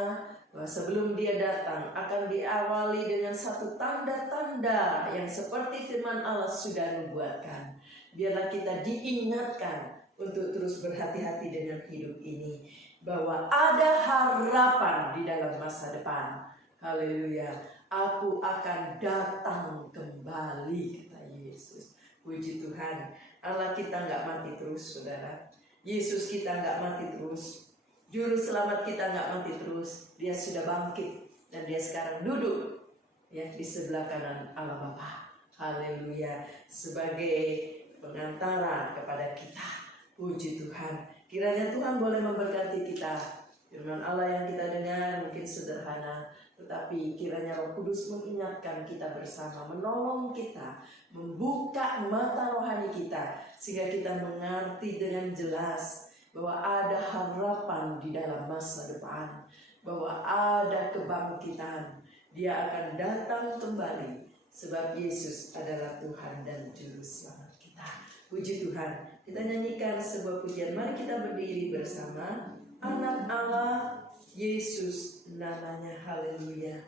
bahwa sebelum Dia datang akan diawali dengan satu tanda-tanda yang seperti firman Allah sudah nubuatkan. Biarlah kita diingatkan untuk terus berhati-hati dengan hidup ini, bahwa ada harapan di dalam masa depan. Haleluya. Aku akan datang kembali, kata Yesus. Puji Tuhan. Allah kita gak mati terus, saudara. Yesus kita gak mati terus. Juru selamat kita gak mati terus. Dia sudah bangkit, dan Dia sekarang duduk, ya, di sebelah kanan Allah Bapa. Haleluya. Sebagai pengantara kepada kita. Puji Tuhan. Kiranya Tuhan boleh memberkati kita. Firman Allah yang kita dengar mungkin sederhana, tetapi kiranya Roh Kudus mengingatkan kita bersama, menolong kita, membuka mata rohani kita, sehingga kita mengerti dengan jelas bahwa ada harapan di dalam masa depan, bahwa ada kebangkitan. Dia akan datang kembali, sebab Yesus adalah Tuhan dan Juru Selamat kita. Puji Tuhan. Kita nyanyikan sebuah pujian. Mari kita berdiri bersama. Anak Allah, Yesus namanya. Haleluya.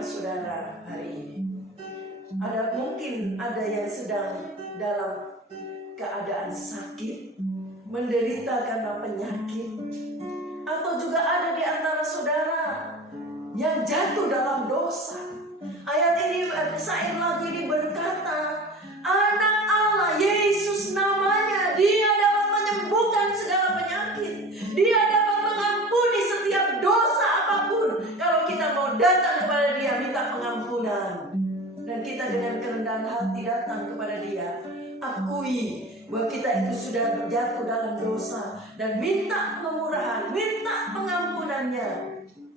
menyembuhkan saudara hari ini. Mungkin ada yang sedang dalam keadaan sakit, menderita karena penyakit, atau juga ada di antara saudara yang jatuh dalam dosa. Ayat ini, syair lagu ini berkata, Anak Allah, Yesus namanya, Dia dapat menyembuhkan segala penyakit. Dia dapat mengampuni setiap dosa apapun. Kalau kita mau datang kepada Dia, minta pengampunan, dan kita dengan kerendahan hati datang kepada Dia, akui bahwa kita itu sudah jatuh dalam dosa, dan minta pemurahan, minta pengampunannya.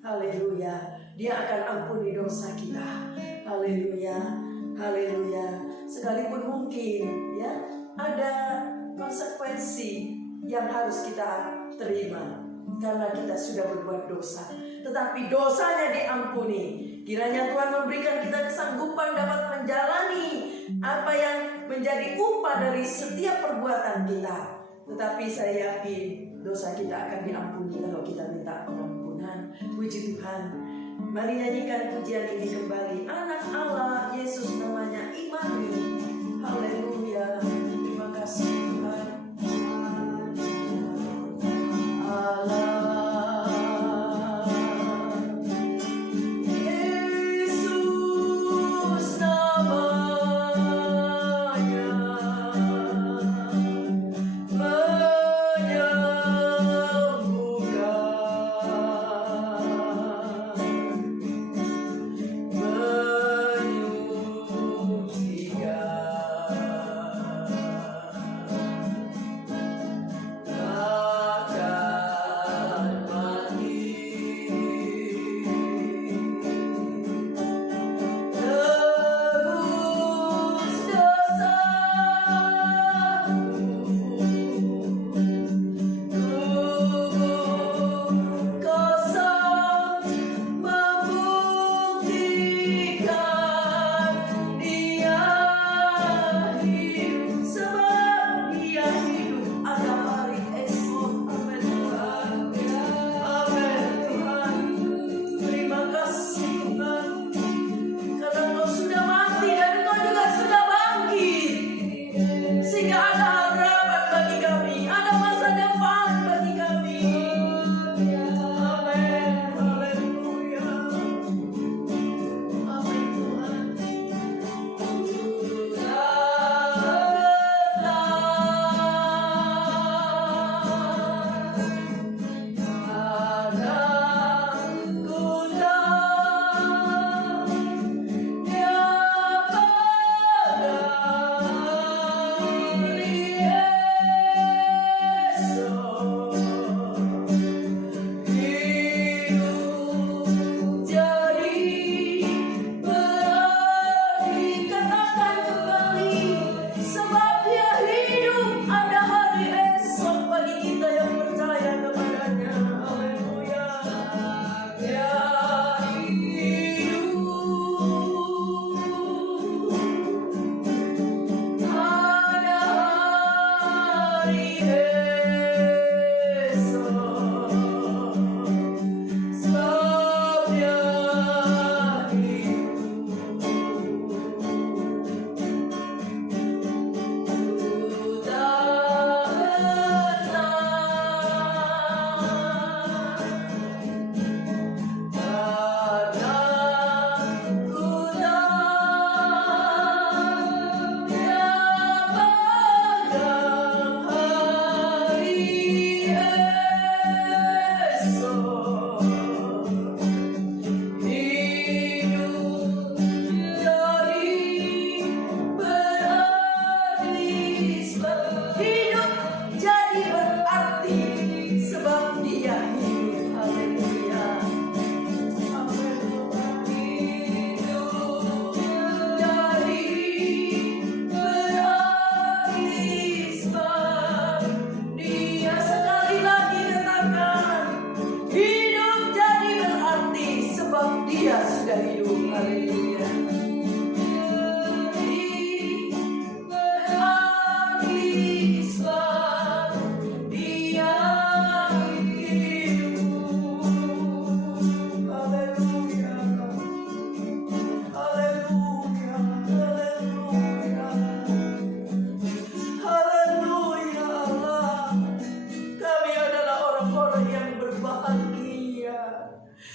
Haleluya. Dia akan ampuni dosa kita. Haleluya. Haleluya. Sekalipun mungkin ya ada konsekuensi yang harus kita terima karena kita sudah berbuat dosa, tetapi dosanya diampuni. Kiranya Tuhan memberikan kita kesanggupan dapat menjalani apa yang menjadi upah dari setiap perbuatan kita. Tetapi saya yakin dosa kita akan diampuni kalau kita minta pengampunan. Puji Tuhan. Mari nyanyikan pujian ini kembali. Anak Allah, Yesus namanya, Immanuel. Haleluya. Terima kasih Tuhan. Allah.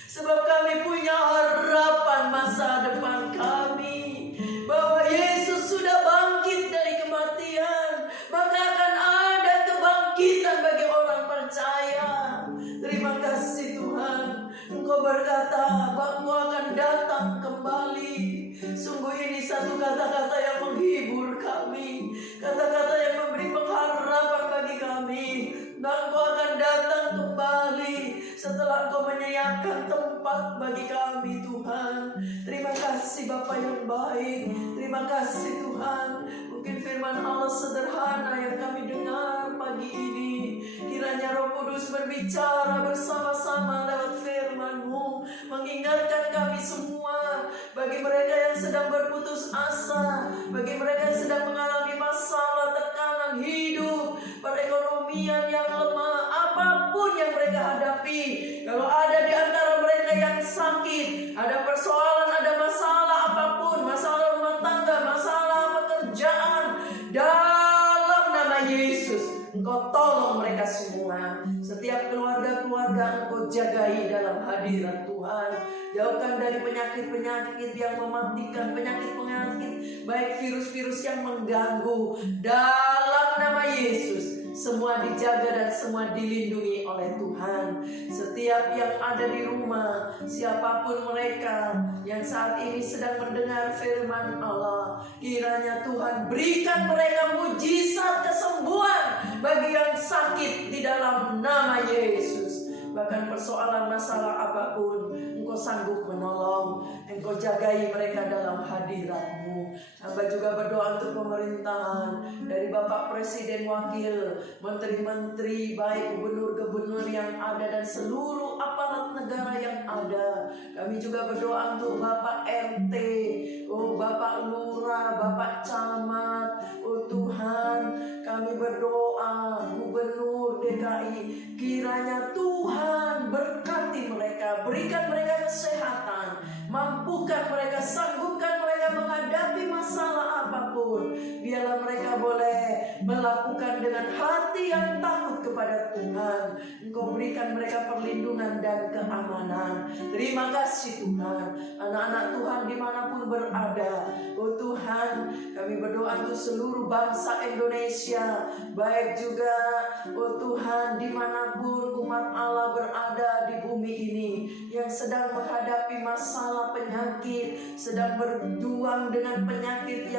Sebab kami punya harapan masa depan kami, bahwa Yesus sudah bangkit dari kematian, maka akan ada kebangkitan bagi orang percaya. Terima kasih Tuhan, Engkau berkata bahwa akan datang kembali. Sungguh ini satu kata-kata yang menghibur kami, kata-kata yang memberi pengharapan bagi kami. Dan Engkau akan datang kembali setelah Engkau menyiapkan tempat bagi kami Tuhan. Terima kasih Bapa yang baik. Terima kasih Tuhan. Mungkin firman Allah sederhana yang kami dengar pagi ini, kiranya Roh Kudus berbicara bersama-sama lewat firman-Mu, mengingatkan kami semua, bagi mereka yang sedang berputus asa, bagi mereka yang sedang mengalami masalah, tekanan hidup, perekonomian yang lemah, apapun yang mereka hadapi. Kalau ada di antara mereka yang sakit, ada persoalan, ada masalah apapun, masalah rumah tangga, masalah pekerjaan, dalam nama Yesus Engkau tolong mereka semua. Setiap keluarga-keluarga Engkau jagai dalam hadirat Tuhan. Jauhkan dari penyakit-penyakit yang mematikan, penyakit-penyakit baik virus-virus yang mengganggu. Dalam nama Yesus semua dijaga dan semua dilindungi oleh Tuhan. Setiap yang ada di rumah, siapapun mereka yang saat ini sedang mendengar firman Allah, kiranya Tuhan berikan mereka mujizat kesembuhan bagi yang sakit di dalam nama Yesus. Bahkan persoalan masalah apapun, Engkau sanggup menolong. Engkau jagai mereka dalam hadirat-Mu. Hamba juga berdoa untuk pemerintahan, dari Bapak Presiden, Wakil, Menteri-Menteri, baik gubernur-gubernur yang ada dan seluruh aparat negara yang ada. Kami juga berdoa untuk Bapak RT, Bapak Lurah, Bapak Camat. Tuhan, kami berdoa Gubernur DKI, kiranya Tuhan berkati mereka, berikan mereka kesehatan, mampukan mereka, sanggupkan mereka menghadapi masalah apapun. Biarlah mereka boleh melakukan dengan hati yang takut kepada Tuhan. Engkau berikan mereka perlindungan dan keamanan. Terima kasih Tuhan. Anak-anak Tuhan dimanapun berada, Tuhan, kami berdoa untuk seluruh bangsa Indonesia, baik juga Tuhan dimanapun umat Allah berada di bumi ini, yang sedang menghadapi masalah penyakit, sedang berjuang dengan penyakit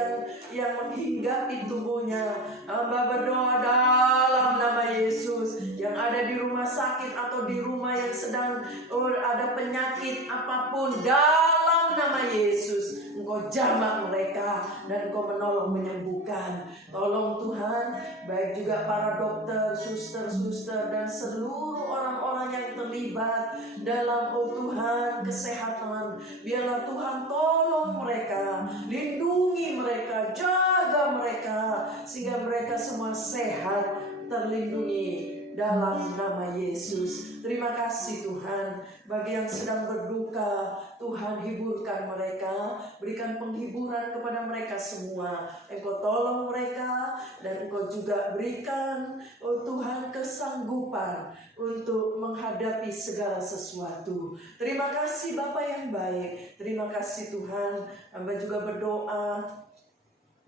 yang menghinggapi tubuhnya. Hamba berdoa dalam nama Yesus, yang ada di rumah sakit atau di rumah yang sedang ada penyakit apapun, dalam nama Yesus Engkau jamak mereka dan Engkau menolong menyembuhkan. Tolong Tuhan, baik juga para dokter, suster-suster dan seluruh orang-orang yang terlibat dalam Tuhan kesehatan. Biarlah Tuhan tolong mereka, lindungi mereka, jaga mereka, sehingga mereka semua sehat, terlindungi dalam nama Yesus. Terima kasih Tuhan. Bagi yang sedang berduka, Tuhan hiburkan mereka, berikan penghiburan kepada mereka semua. Engkau tolong mereka dan Engkau juga berikan Tuhan kesanggupan untuk menghadapi segala sesuatu. Terima kasih Bapa yang baik. Terima kasih Tuhan. Hamba juga berdoa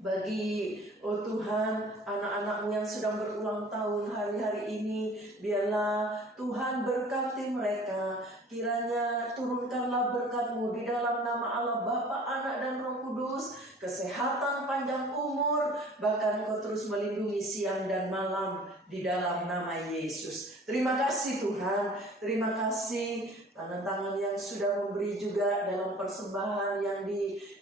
bagi Tuhan, anak-anak-Mu yang sedang berulang tahun hari-hari ini, biarlah Tuhan berkati mereka. Kiranya turunkanlah berkat-Mu di dalam nama Allah Bapa, Anak dan Roh Kudus, kesehatan, panjang umur, bahkan Engkau terus melindungi siang dan malam di dalam nama Yesus. Terima kasih Tuhan, terima kasih tangan-tangan yang sudah memberi juga dalam persembahan yang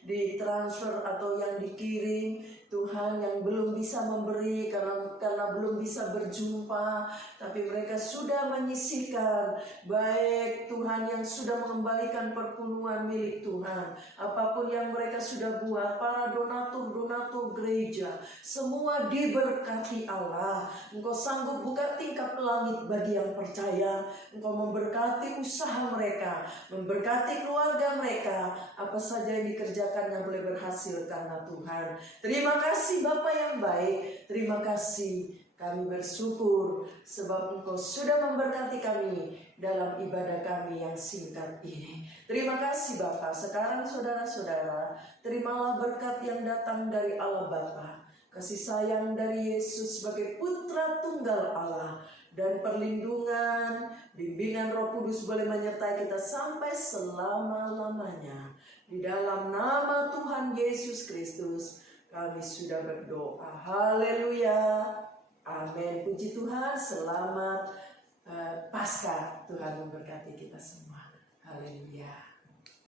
ditransfer atau yang dikirim. Tuhan, yang belum bisa memberi karena belum bisa berjumpa, tapi mereka sudah menyisihkan. Baik Tuhan, yang sudah mengembalikan perpuluhan milik Tuhan, apapun yang mereka sudah buat, para donatur gereja, semua diberkati Allah. Engkau sanggup buka tingkap langit bagi yang percaya. Engkau memberkati usaha mereka, memberkati keluarga mereka, apa saja yang dikerjakannya boleh berhasil karena Tuhan. Terima kasih Bapa yang baik, terima kasih Kami bersyukur sebab Engkau sudah memberkati kami dalam ibadah kami yang singkat ini. Terima kasih Bapa. Sekarang saudara-saudara, terimalah berkat yang datang dari Allah Bapa, kasih sayang dari Yesus sebagai Putra Tunggal Allah, dan perlindungan, bimbingan Roh Kudus boleh menyertai kita sampai selama-lamanya. Di dalam nama Tuhan Yesus Kristus kami sudah berdoa. Haleluya. Amin. Puji Tuhan. Selamat Paskah. Tuhan memberkati kita semua. Haleluya.